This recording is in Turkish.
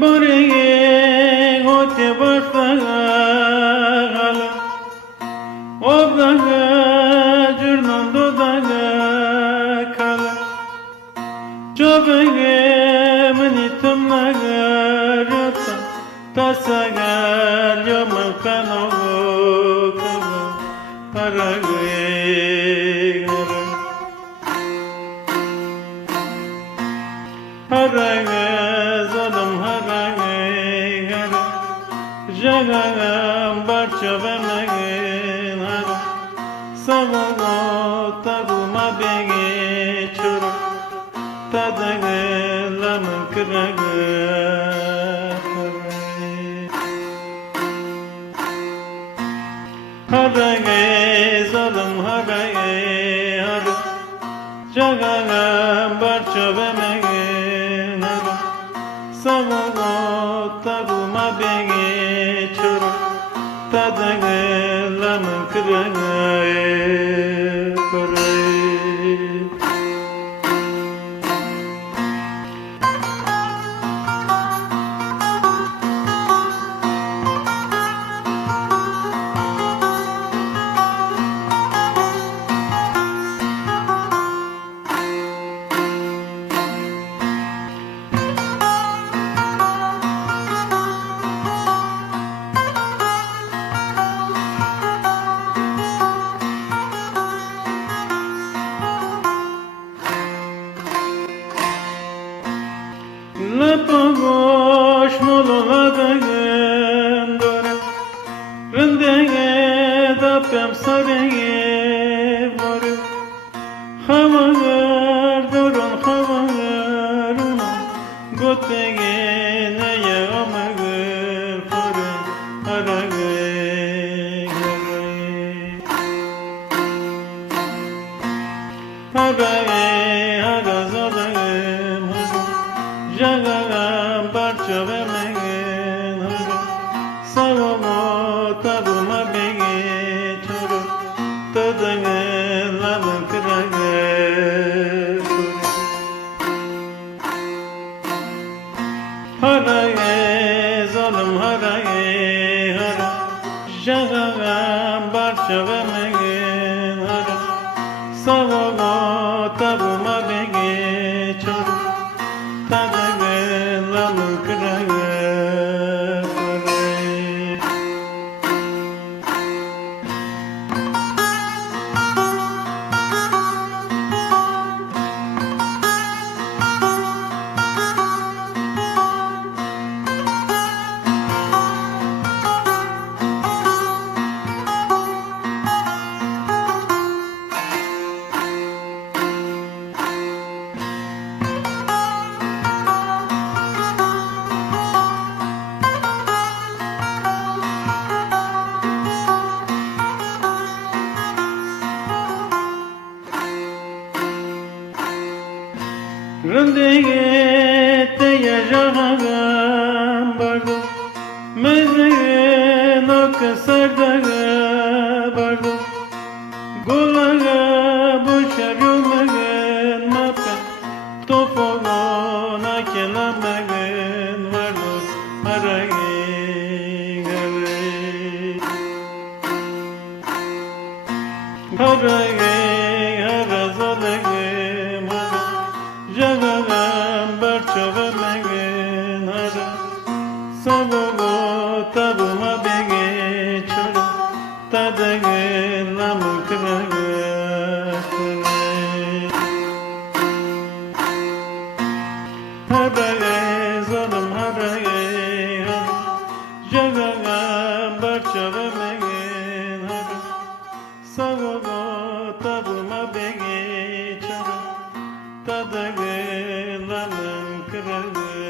Boreye hote başlagal Obdaga jurnon dodaga kal Çobege mani tumnaga rota Tasagal yoman kanogo kano Haragwe Haragwe zolum haragwe Jagagam barça bemegin hara Savago taguma bege çuru Tadage lamın kıragı Harage zolum harage hara Jagagam barça bemegin hara Savago taguma bege çuru Tadage lamın kıragı Lapagosh mololadagen dore Rindege dapem sarege vore Havagar doron havagar Gotege neye amagar fore Harage Harage hagazadage Jagagam barça vermegin hara Savogo taguma bege çuru Tadage lamın kırage Harage zolum harage hara Jagagam barça vermegin hara Savogo taguma bege çuru Tadage lamın kırage Rindege teye jagagam bardo Mezege nok sardaga bardo Golaga boşar yolmegen mapka Tofogo nakelamegen vardo Harage gare Harage hagazadege Jagagam barça vermegin hara Savogo taguma bege çuru Tadage lamın kıragı Harage zolum harage Jagagam barça vermegin hara Savogo taguma bege çuru Tadage lamın kıragı